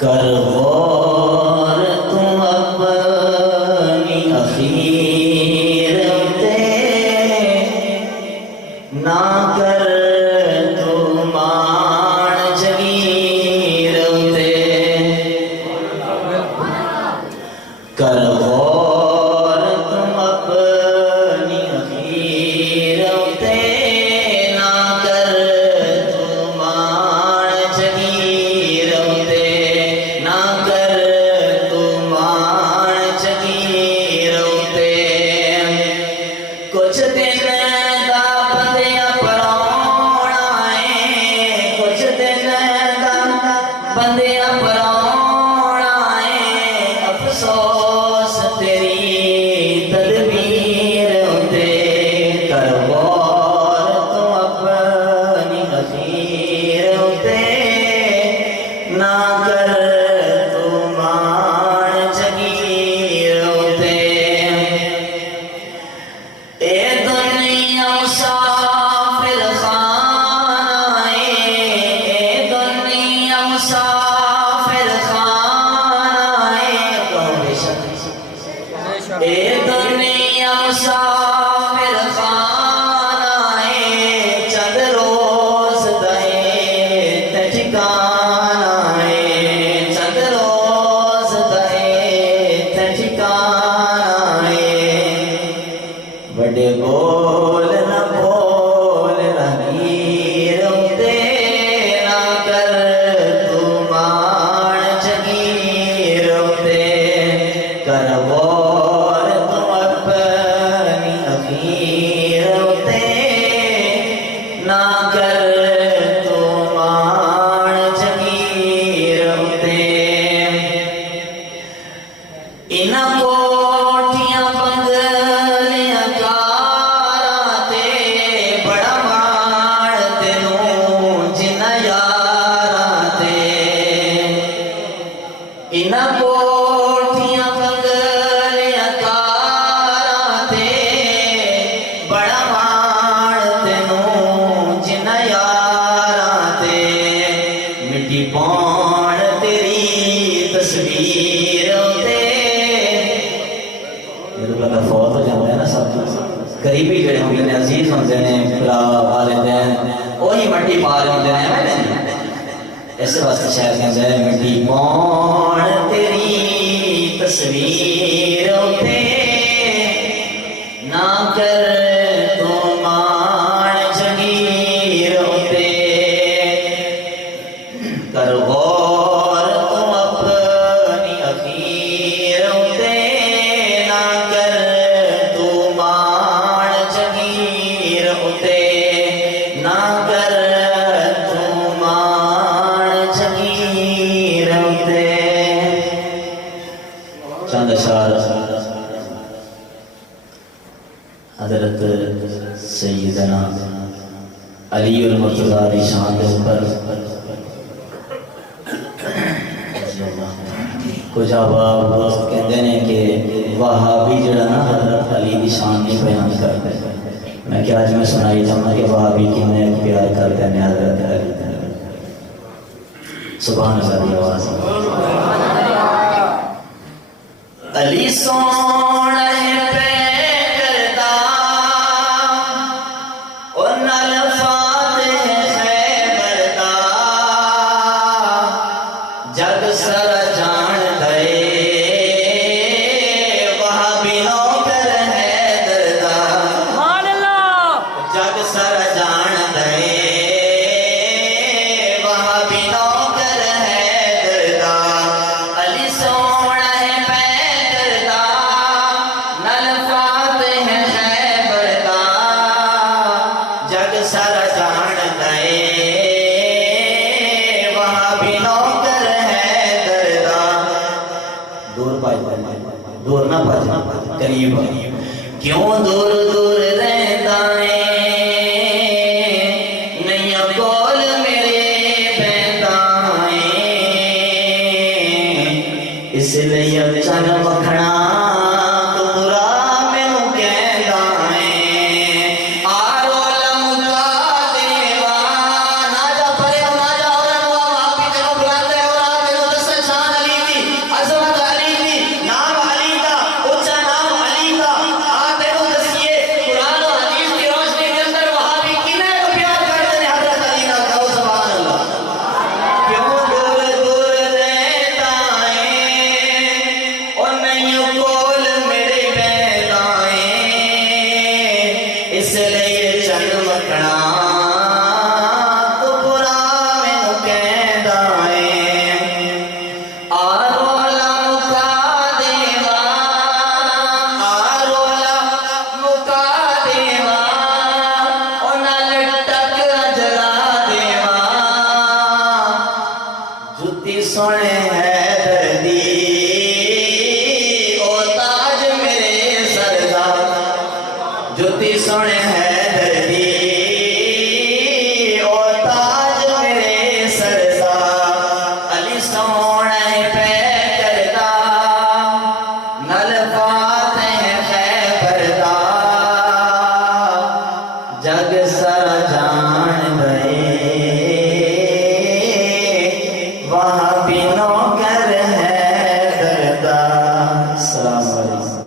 कर गौर तुम अपनी अखीर ते, ना कर तू मान जगीर ते। कर गौर तुम अपनी अखीर ते, ना कर तू मान जगीर ते, ना कर तू मान जगीर ते। कुछ दिन दा बंदिया पराउणा है, कुछ दिन दा बंदिया पराउणा है, अफसोस तेरी तदबीर ते। कर गौर तू अपनी अखीर ते, ना कर तू मान जगीर ते। ए दुनिया मुसाफिर खाना है, ए दुनिया मुसाफिर खाना है। कहो बेशक ए दुनिया मुसाफिर खाना है, चंद रोज दहे ते ठिकाना है, चंद रोज दहे ते ठिकाना है। बड़े बोल न बोल रहीर ते, ना कर तू मान जगीर ते। कर गौर तुम अपनी अखीर ते, ना कर तू मान जगीर ते। इना कोठियां बंगलियां कारां ते, बड़ा माण तेनू जिन्ना यारां ते। इना कोठियां बंगलियां कारां ते, बड़ा माण तेनू जिन्ना यारां ते। मिट्टी पाउण तेरी तस्वीर ते। जब बंदा फौत हो जाता है ना, सब करीबी जड़े होंगे ने, अजीज होंगे ने, भरा वालिदैन, वही मिट्टी पा रहे होंगे ने, है ना। इस वास्ते शायद कहते हैं मिट्टी पाउण तेरी तस्वीर ते, ना कर तू मान जगीर ते। कर गौर तुम अपनी अखीर ते, ना कर तू मान जगीर ते, ना कर तू मान जगीर ते। चंद अशार हजरत सैयदना अली उल मुर्तज़ा दी शान के ऊपर कुछ अहबाब दोस्त कहते हैं कि वहाबी जड़ा ना हजरत अली दी शान नहीं बयान करते। मैं क्या आज मैं सुनाई जाऊँगा कि वहाबी कितने प्यार करते हैं हजरत अली। सुभान अल्लाह की आवाज़। अली सोने पे करदा और नल फातिह खैबर दा, जग सर जान दे वहाबी नौकर हैदर दा। सुभान अल्लाह। जग सर जान दे वहाबी नौकर हैदर दा। अली सोना है पैदर दा, नल फातिह खैबर दा, जग सर जान दे वहाबी नौकर हैदर दा। दूर दूर ना भज करीब, क्यों दूर दूर रहता है, नैया कोल मेरे बहता है। इसलिए चन मखना तू बुरा मैनू कहता है। आरो लमका देवा ना जा परे ना जा, और वापी तेनू बुलाते और आ तेनू दस हैदर दी ओ ताज मेरे सरदार जुती सोने हैदर दी ओ ताज मेरे सरदार अली सोने पे करदा नल फाते खैबर दा जग सारा जान गए वहाँ